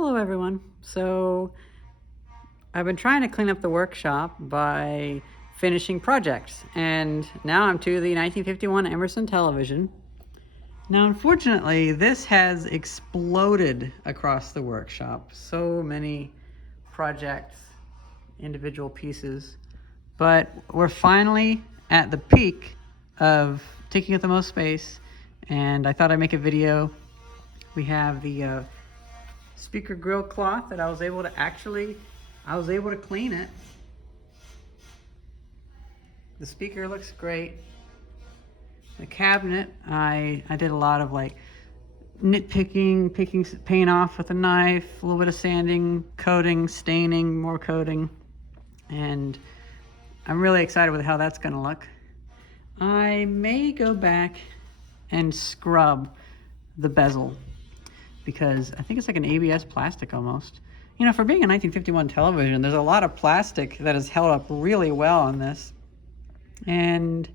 Hello everyone. So I've been trying to clean up the workshop by finishing projects, and now I'm to the 1951 Emerson television. Now unfortunately this has exploded across the workshop. So many projects, individual pieces, but we're finally at the peak of taking up the most space, and I thought I'd make a video. We have the speaker grill cloth that I was able to clean it. The speaker looks great. The cabinet, I did a lot of like nitpicking, picking paint off with a knife, a little bit of sanding, coating, staining, more coating, and I'm really excited with how that's gonna look. I may go back and scrub the bezel, because I think it's like an ABS plastic almost. You know, for being a 1951 television, there's a lot of plastic that has held up really well on this. And,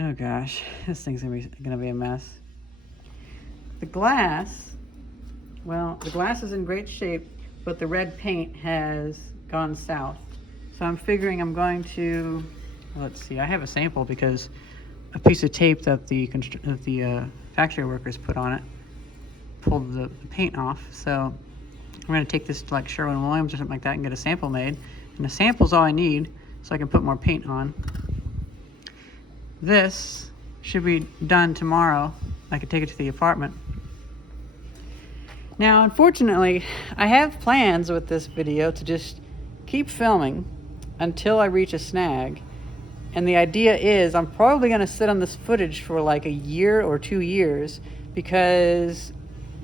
oh gosh, this thing's gonna be a mess. The glass, well, the glass is in great shape, but the red paint has gone south. So I'm figuring I'm going to, let's see, I have a sample because a piece of tape that the factory workers put on it pulled the paint off. So I'm going to take this to like Sherwin-Williams or something like that and get a sample made. And the sample's all I need so I can put more paint on. This should be done tomorrow. I could take it to the apartment. Now, unfortunately, I have plans with this video to just keep filming until I reach a snag. And the idea is I'm probably going to sit on this footage for like a year or 2 years, because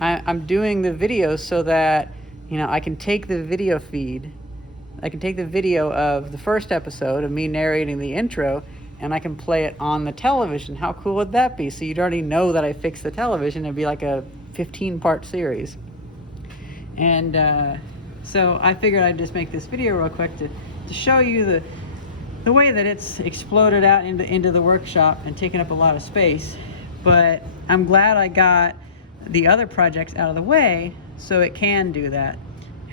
I'm doing the video so that, you know, I can take the video feed. I can take the video of the first episode of me narrating the intro, and I can play it on the television. How cool would that be? So you'd already know that I fixed the television. It'd be like a 15-part series. And so I figured I'd just make this video real quick to show you the way that it's exploded out into the workshop and taken up a lot of space. But I'm glad I got the other projects out of the way so it can do that.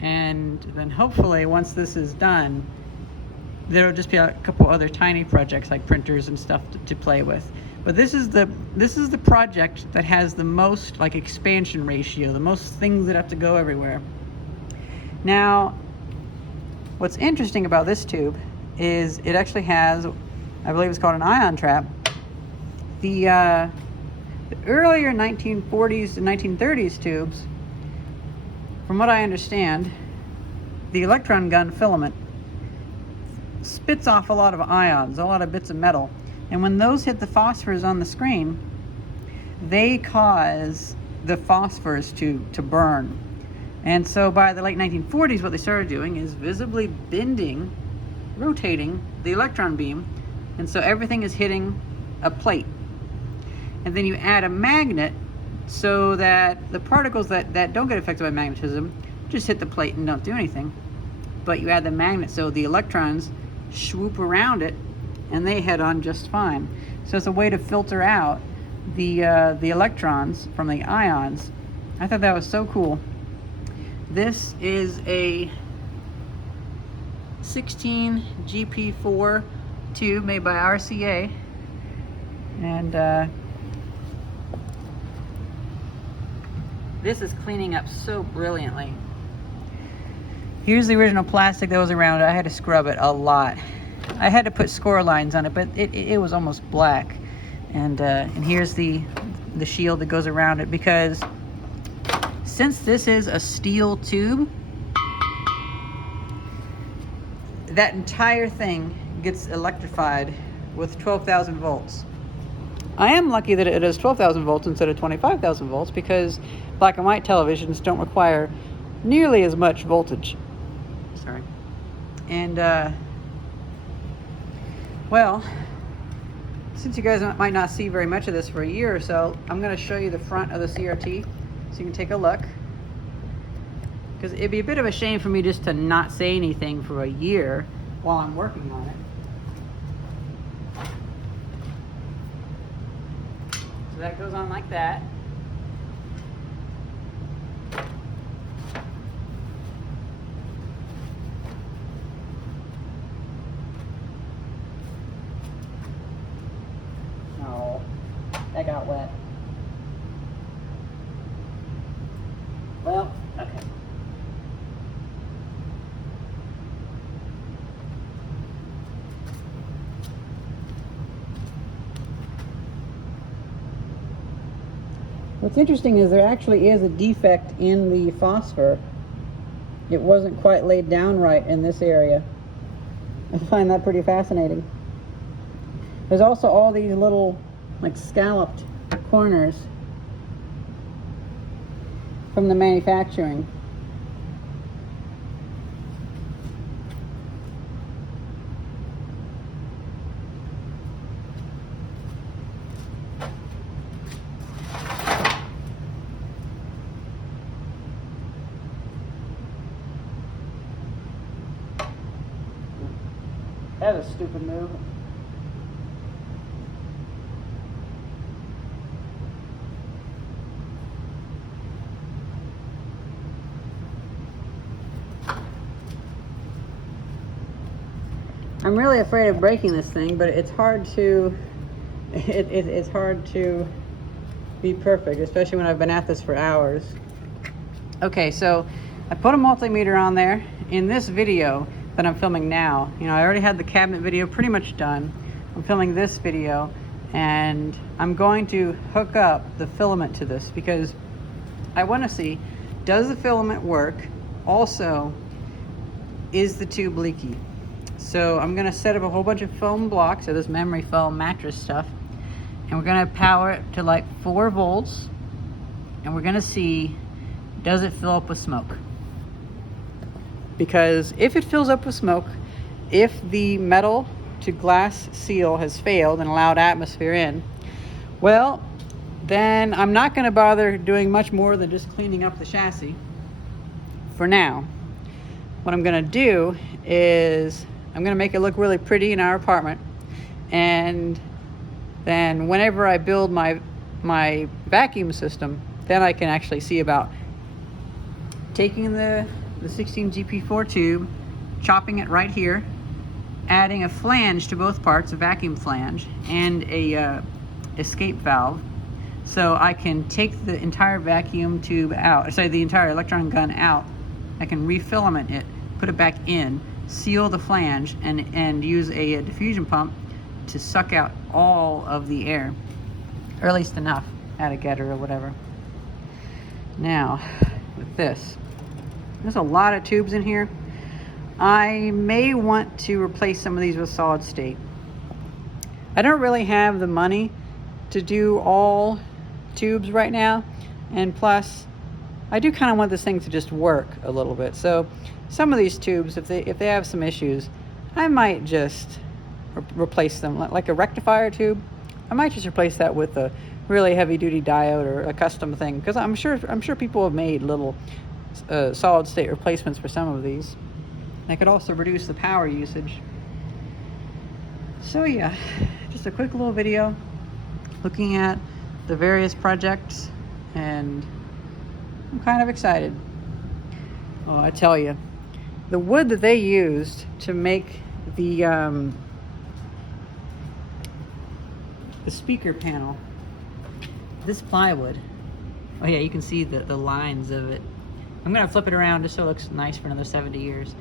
And then hopefully once this is done, there'll just be a couple other tiny projects like printers and stuff to play with. But this is the project that has the most like expansion ratio, the most things that have to go everywhere. Now, what's interesting about this tube is it actually has, I believe it's called an ion trap. The earlier 1940s and 1930s tubes, from what I understand, the electron gun filament spits off a lot of ions, a lot of bits of metal. And when those hit the phosphors on the screen, they cause the phosphors to burn. And so by the late 1940s, what they started doing is visibly bending, rotating the electron beam. And so everything is hitting a plate. And then you add a magnet so that the particles that don't get affected by magnetism just hit the plate and don't do anything. But you add the magnet so the electrons swoop around it and they head on just fine. So it's a way to filter out the electrons from the ions. I thought that was so cool. This is a 16 GP4 tube made by RCA. And this is cleaning up so brilliantly. Here's the original plastic that was around it. I had to scrub it a lot. I had to put score lines on it, but it was almost black. And here's the shield that goes around it, because since this is a steel tube, that entire thing gets electrified with 12,000 volts. I am lucky that it is 12,000 volts instead of 25,000 volts, because black and white televisions don't require nearly as much voltage. Sorry. And, well, since you guys might not see very much of this for a year or so, I'm going to show you the front of the CRT so you can take a look. Because it'd be a bit of a shame for me just to not say anything for a year while I'm working on it. So that goes on like that. What's interesting is there actually is a defect in the phosphor. It wasn't quite laid down right in this area. I find that pretty fascinating. There's also all these little like scalloped corners from the manufacturing. That was a stupid move. I'm really afraid of breaking this thing, but it's hard to it's hard to be perfect, especially when I've been at this for hours. Okay, so I put a multimeter on there in this video that I'm filming now. You know, I already had the cabinet video pretty much done. I'm filming this video, and I'm going to hook up the filament to this because I want to see, does the filament work? Also, is the tube leaky? So I'm going to set up a whole bunch of foam blocks, so this memory foam mattress stuff, and we're going to power it to like 4 volts, and we're going to see, does it fill up with smoke? Because if it fills up with smoke, if the metal to glass seal has failed and allowed atmosphere in, well, then I'm not going to bother doing much more than just cleaning up the chassis for now. What I'm going to do is I'm going to make it look really pretty in our apartment, and then whenever I build my vacuum system, then I can actually see about taking the 16 GP4 tube, chopping it right here, adding a flange to both parts, a vacuum flange, and a escape valve, so I can take the entire vacuum tube out, sorry, the entire electron gun out. I can refilament it, put it back in, seal the flange, and use a diffusion pump to suck out all of the air, or at least enough, add a getter or whatever. Now, with this, there's a lot of tubes in here. I may want to replace some of these with solid state. I don't really have the money to do all tubes right now, and plus I do kind of want this thing to just work a little bit. So some of these tubes, if they have some issues, I might just replace them. Like a rectifier tube, I might just replace that with a really heavy duty diode or a custom thing, because I'm sure people have made little solid state replacements for some of these. That could also reduce the power usage. So yeah, just a quick little video looking at the various projects, and I'm kind of excited. Oh, I tell you, the wood that they used to make the speaker panel, this plywood, oh yeah, you can see the lines of it. I'm gonna flip it around just so it looks nice for another 70 years.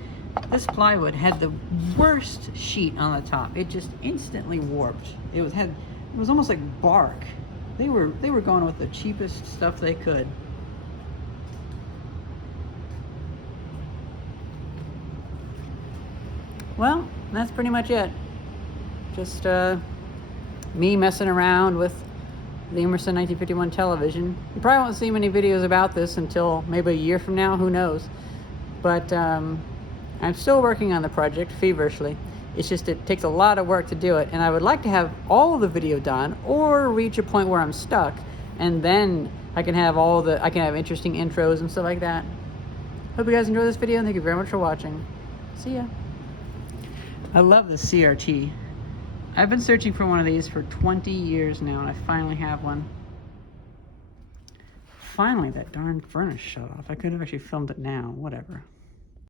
This plywood had the worst sheet on the top. It just instantly warped. It was almost like bark. They were going with the cheapest stuff they could. Well, that's pretty much it. Just me messing around with the Emerson 1951 television. You probably won't see many videos about this until maybe a year from now, who knows. But I'm still working on the project feverishly. It's just, it takes a lot of work to do it, and I would like to have all of the video done or reach a point where I'm stuck, and then I can have interesting intros and stuff like that. Hope you guys enjoyed this video, and thank you very much for watching. See ya. I love the CRT. I've been searching for one of these for 20 years now, and I finally have one. Finally, that darn furnace shut off. I could have actually filmed it now, whatever.